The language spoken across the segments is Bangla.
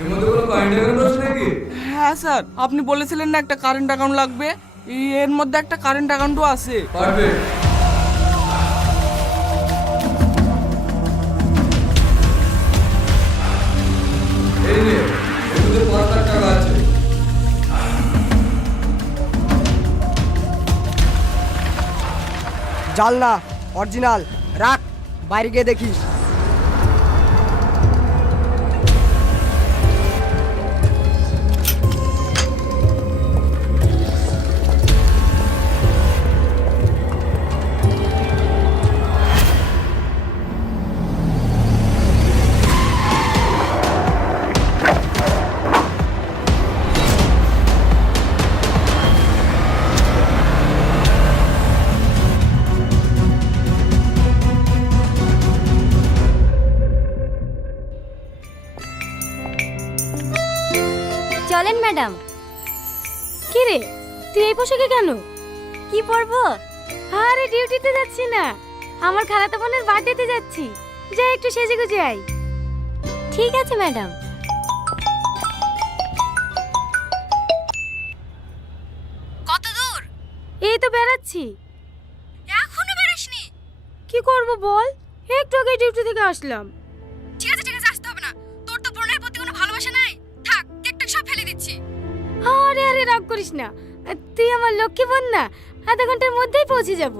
এর মধ্যে কোনো কারেন্ট অ্যাকাউন্ট আছে নাকি? হ্যাঁ স্যার, আপনি বলেছিলেন না একটা কারেন্ট অ্যাকাউন্ট লাগবে, এর মধ্যে একটা কারেন্ট অ্যাকাউন্টও আছে। পারফেক্ট। এই নে, এর মধ্যে 5 লাখ টাকা আছে। জাল না, অরিজিনাল রাখ, বাইরে গিয়ে দেখিস। চলেন ম্যাডাম। কি রে, তুই এই পোশাকে কেন? কি পরবো? আরে ডিউটিতে যাচ্ছি না, আমার খালাতো বোনের বার্থডেতে যাচ্ছি। যাই একটু সেজে গুজে আই। ঠিক আছে ম্যাডাম। কত দূর? এই তো বেরাচ্ছি। এখনো বেরাসনি? কি করব বল, একটু আগে ডিউটি থেকে আসলাম। ঠিক আছে আসতে হবে না, তোর তো বোনের প্রতি কোনো ভালোবাসা নাই। থাক, কেকটা সব ফেলে দিচ্ছি। আরে আরে রাগ করিস না, তুই আমার লক্ষ্মী বোন না, আধা ঘন্টার মধ্যেই পৌঁছে যাব।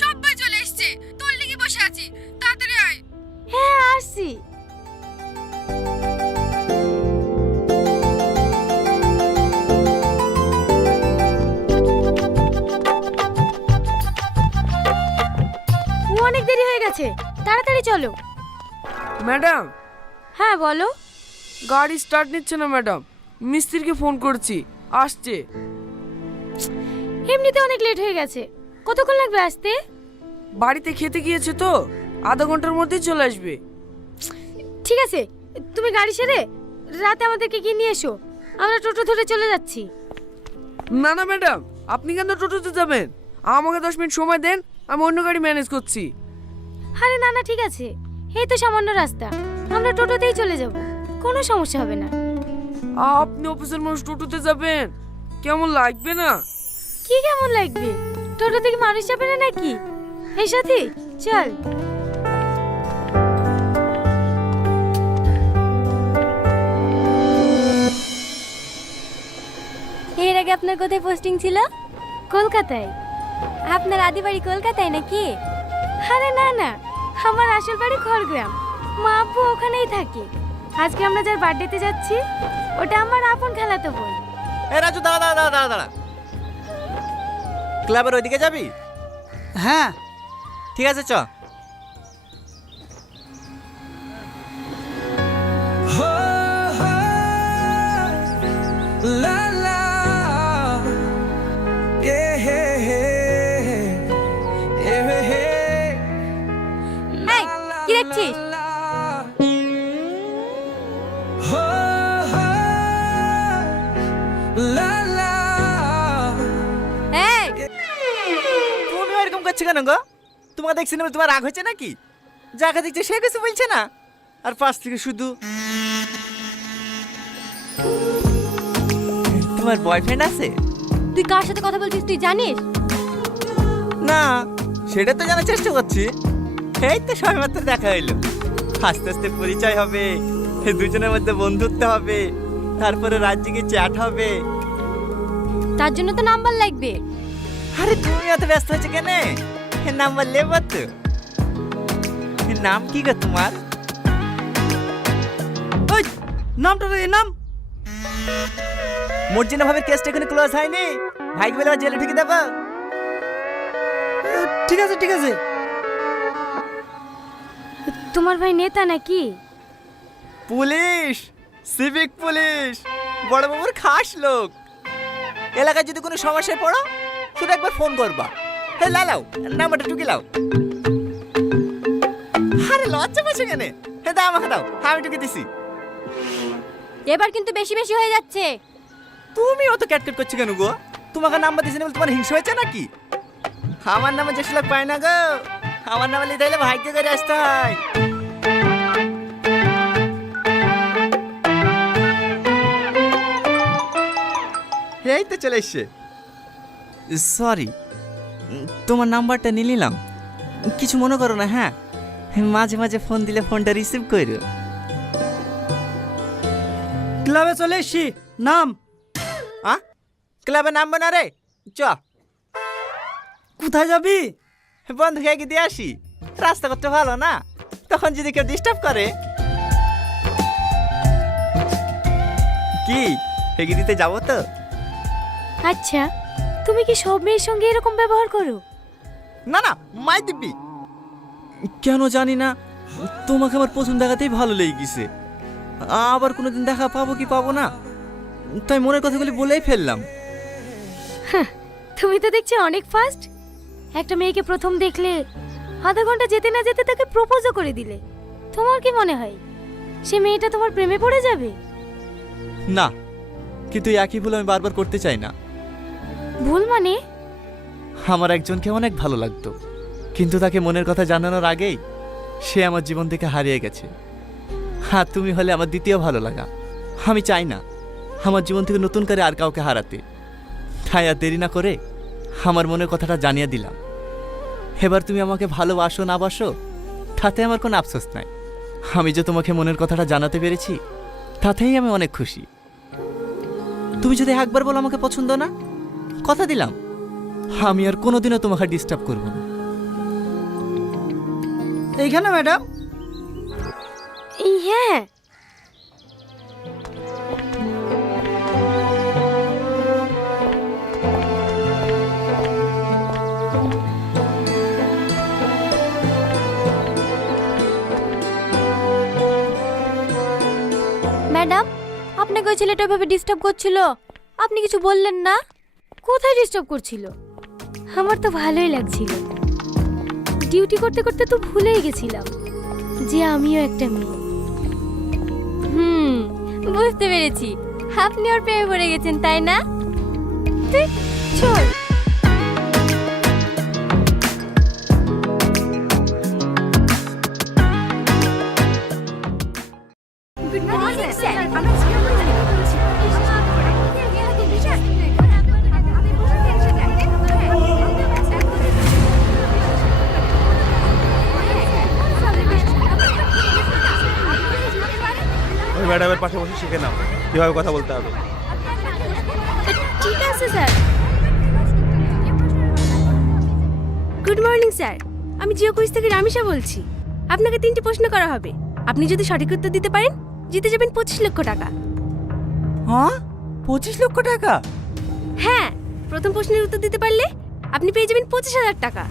সবাই চলে এসেছে, তোর লাগি বসে আছি, তাড়াতাড়ি আয়। হ্যাঁ আসছি। অনেক দেরি হয়ে গেছে, তাড়াতাড়ি চলো। ম্যাডাম, হ্যাঁ বলো। গাড়ি স্টার্ট নিচ্ছে না ম্যাডাম, মিস্ত্রিকে ফোন করছি, আসছে। এমনিতে অনেক লেট হয়ে গেছে, কতক্ষণ লাগবে আসতে? বাড়িতে খেতে গিয়েছে তো, আধা ঘন্টার মধ্যেই চলে আসবে। ঠিক আছে, তুমি গাড়ি সেরে রাতে আমাদেরকে গিয়ে নিয়ে এসো, আমরা টোটো ধরে চলে যাচ্ছি। না না ম্যাডাম, আপনি কেন টোটোতে যাবেন? আমাকে 10 মিনিট সময় দেন, আমি অন্য গাড়ি ম্যানেজ করছি। আরে না না ঠিক আছে, এই তো সামান্য রাস্তা, আমরা টোটোতেই চলে যাব, কোনো সমস্যা হবে না। আপনি অফিসের মানুষ টোটোতে যাবেন, কেমন লাগবে না? কি কেমন লাগবে? টোটো থেকে মানুষ যাবে না নাকি? এই সাথী চল। এর আগে আপনার কোথায় পোস্টিং ছিল? কলকাতায়। আপনার আদি বাড়ি কলকাতায় নাকি? আরে না না, আমার আসল বাড়ি খড়গ্রাম, মা আব্বু ওখানেই থাকে। আজকে আমরা যার বার্থডেতে যাচ্ছি, ওটা আমার আপন খালাতো বোন। এ রাজু, দাঁড়া দাঁড়া দাঁড়া দাঁড়া দাঁড়া। ক্লাবের ওইদিকে যাবি? হ্যাঁ ঠিক আছে চ। এই, কি দেখছিস? এই, তুমি এরকম করছো কেন গো? তোমাকে দেখছি না, তোমার রাগ হচ্ছে নাকি? যাকে দেখছে সে কিছু বলছে না, আর পাশ থেকে শুধু তোমার বয়ফ্রেন্ড আছে? তুই কার সাথে কথা বলছিস তুই জানিস? না, সেটা তো জানার চেষ্টা করছি। এই তো সবেমাত্র দেখা হইলো, আস্তে আস্তে পরিচয় হবে, দুজনের মধ্যে বন্ধুত্ব হবে, তারপরে রাজ্যে চ্যাট হবে। তার জন্য তো নাম্বার লাগবে। আরে তুমি এত ব্যস্ত হচ্ছে কেন? নাম্বার লেবো তো। নাম কি গো তোমার? ওই নামটা রে, নাম। মর্জিনা ভাবের কেসটা এখনো ক্লোজ হয়নি, ভাইকে বলে আবার জেলে ঢুকে দেবো। ঠিক আছে ঠিক আছে। তোমার ভাই নেতা নাকি? পুলিশ, সিভিক পুলিশ, বড় বাবুর খাস লোক। এলাকায় যদি কোনো সমস্যায় পড়ো, শুধু একবার ফোন করবা। হে লাও, নাম্বারটা টুকি লাও। আরে লজ্জা পাচ্ছে কেন? হে দাও, আমাকে দাও, আমি টুকি দিছি। এবার কিন্তু বেশি বেশি হয়ে যাচ্ছে। তুমি অত ক্যাটকেট করছো কেন গো? তোমাকে নাম্বার দিছি না বলে তোমার হিংসা হয়েছে নাকি? আমার নামে যে লোক পায় না গো, আমার নামে লিখতে হলে ভাগ্য করে আসতে হয়। এই তো চলে এসছে। সরি, তোমার নাম্বারটা নিয়ে নিলাম, কিছু মনে করো না। হ্যাঁ, মাঝে মাঝে ফোন দিলে ফোনটা রিসিভ করো। ক্লাবে চলে এসছি, নাম। ক্লাবে নামবে না রে, চ। কোথায় যাবি? বন্ধুকে এগিয়ে দিয়ে আসি, রাস্তা করতে ভালো না, তখন যদি কেউ ডিস্টার্ব করে। কি এগিয়ে দিতে যাবো তো? আচ্ছা, তুমি কি সব মেয়ের সঙ্গে এরকম ব্যবহার করো? না না, মাই দিব্যি। কেন জানি না, তোমাকে আমার প্রথম দেখাতেই ভালো লেগে গেছে। আবার কোনোদিন দেখা পাবো কি পাবো না, তাই মনের কথাগুলি বলেই ফেললাম। তুমি তো দেখছি অনেক ফাস্ট। একটা মেয়েকে প্রথম দেখলে আধা ঘন্টা যেতে না যেতে তাকে প্রপোজও করে দিলে। তোমার কি মনে হয় সে মেয়েটা তোমার প্রেমে পড়ে যাবে? না, কিন্তু একই ভুল আমি বারবার করতে চাই না। ভুল মানে? আমার একজনকে অনেক ভালো লাগতো, কিন্তু তাকে মনের কথা জানানোর আগেই সে আমার জীবন থেকে হারিয়ে গেছে। হ্যাঁ, তুমি হলে আমার দ্বিতীয় ভালো লাগা। আমি চাই না আমার জীবন থেকে নতুন করে আর কাউকে হারাতে, তাই আর দেরি না করে আমার মনের কথাটা জানিয়ে দিলাম। এবার তুমি আমাকে ভালোবাসো না বাসো তাতে আমার কোনো আফসোস নাই। আমি যে তোমাকে মনের কথাটা জানাতে পেরেছি তাতেই আমি অনেক খুশি। তুমি যদি একবার বলো আমাকে পছন্দ না, কথা দিলাম আমি আর কোনোদিনও তোমাকে ডিস্টার্ব করবো না। এইখানে ম্যাডাম? হ্যাঁ। ম্যাডাম, আপনাকে ওই ছেলেটা ভাবে ডিস্টার্ব করছিল, আপনি কিছু বললেন না? কোথায় ডিস্টার্ব করছিল? আমার তো ভালোই লাগছিল। ডিউটি করতে করতে তো ভুলেই গেছিলাম যে আমিও একটা মেয়ে। বুঝতে পেরেছি, আপনি ওর প্রেমে পড়ে গেছেন, তাই না? চল। Good morning sir. ওই ম্যাডামের পাশে বসে শিখে নাও কিভাবে কথা বলতে হবে। ঠিক আছে স্যার। গুড মর্নিং স্যার, আমি জিও কুইজ থেকে রামিশা বলছি। আপনাকে 3টি প্রশ্ন করা হবে, আপনি যদি সঠিক উত্তর দিতে পারেন জিতে যাবেন 25 লক্ষ টাকা। হ্যাঁ, 25 লক্ষ টাকা? হ্যাঁ, প্রথম প্রশ্নের উত্তর দিতে পারলে আপনি পেয়ে যাবেন 25,000 টাকা।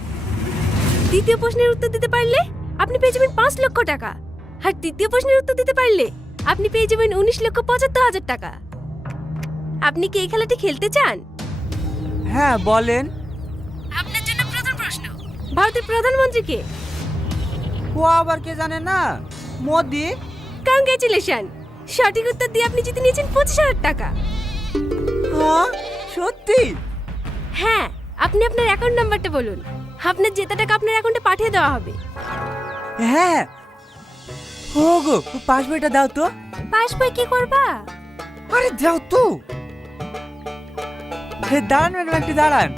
দ্বিতীয় প্রশ্নের উত্তর দিতে পারলে আপনি পেয়ে যাবেন 5 লক্ষ টাকা। আর তৃতীয় প্রশ্নের উত্তর দিতে পারলে আপনি পেয়ে যাবেন 19,75,000 টাকা। আপনি কি এই খেলাটি খেলতে চান? হ্যাঁ, বলেন। আপনার জন্য প্রথম প্রশ্ন, ভারতের প্রধানমন্ত্রী কে? ও আবার কে জানে না? মোদি। কংগ্রেচুলেশন, সঠিক উত্তর দিয়ে আপনি জিতে নিয়েছেন 25,000 টাকা। হ্যাঁ, সত্যি? হ্যাঁ, আপনি আপনার অ্যাকাউন্ট নাম্বারটা বলুন, আপনার জেতা টাকা আপনার অ্যাকাউন্টে পাঠিয়ে দেওয়া হবে। হ্যাঁ। ও গো, পাসবইটা দাও তো। পাসবই কি করবা? আরে দাও তো। দাঁড়ান ম্যাডাম, একটু দাঁড়ান।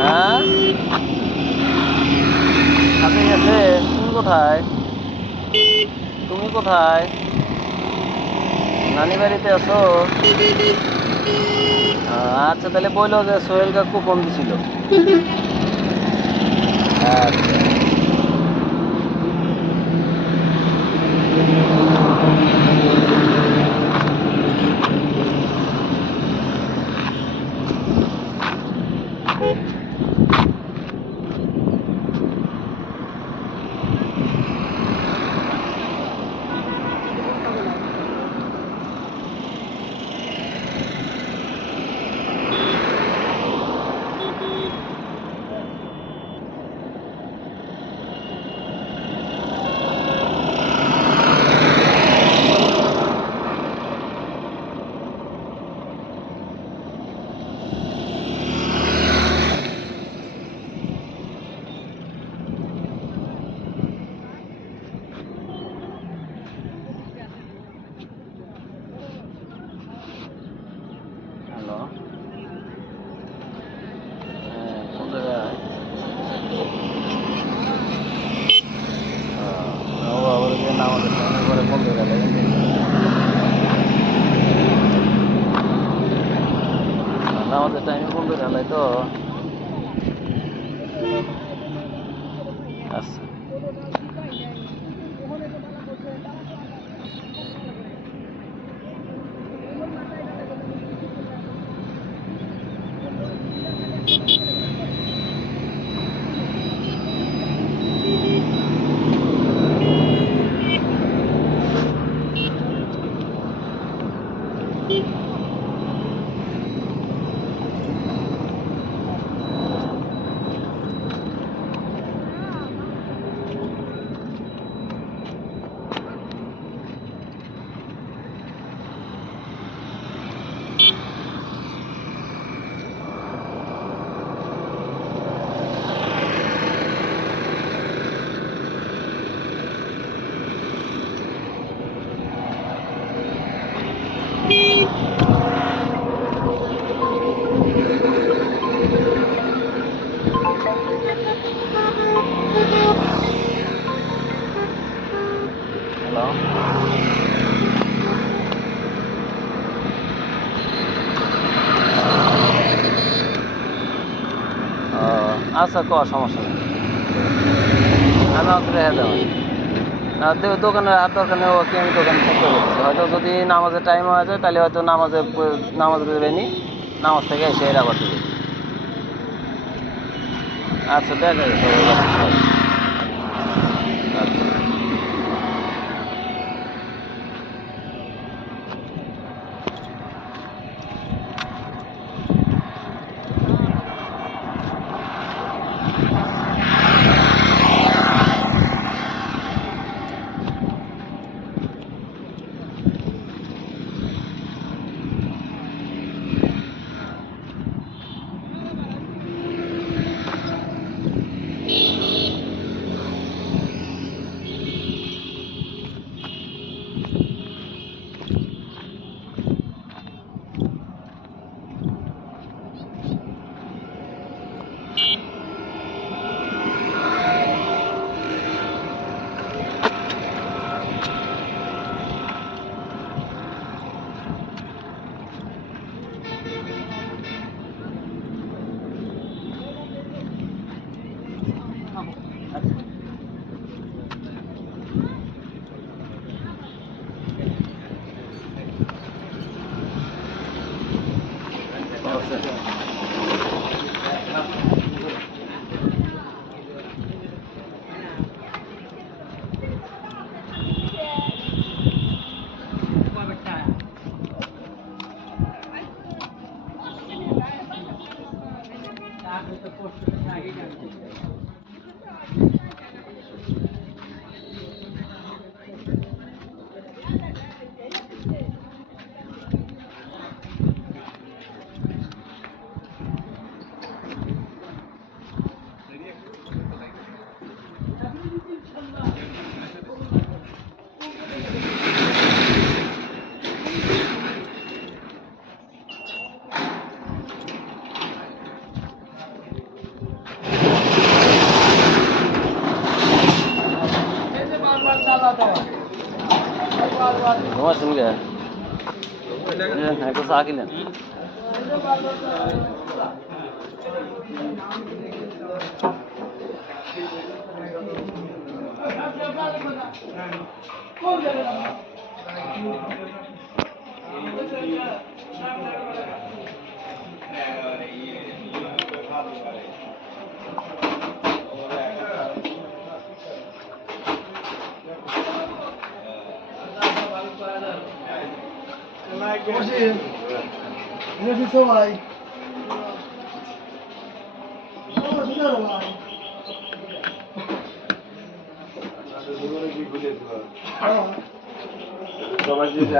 হ্যাঁ, আপনি গেছেন? তুমি কোথায়? তুমি কোথায়? নানি বাড়িতে আছো? আচ্ছা, তাহলে বললো যে সোহেল কাকু ফোন দিছিল। আচ্ছা। হ্যালো, কোন জায়গায়? আবার যে নামাজের টাইমে পরে কোন জায়গায়? নামাজের টাইমে কোন জায়গায় তো? আচ্ছা। হ্যালো, আচ্ছা, সমস্যা নেই, আমি অত রেখে দেওয়া দোকানে আর দোকানে ওকে আমি দোকানে থাকতে বলছি। হয়তো যদি নামাজের টাইম হয়ে যায় তাহলে হয়তো নামাজ দেবে নি, নামাজ থেকে এসে এর আবার দেবে। আচ্ছা, দেখা যাবে। আচ্ছা। তোমার সঙ্গে একটু চা কিনেন। সবাই যদি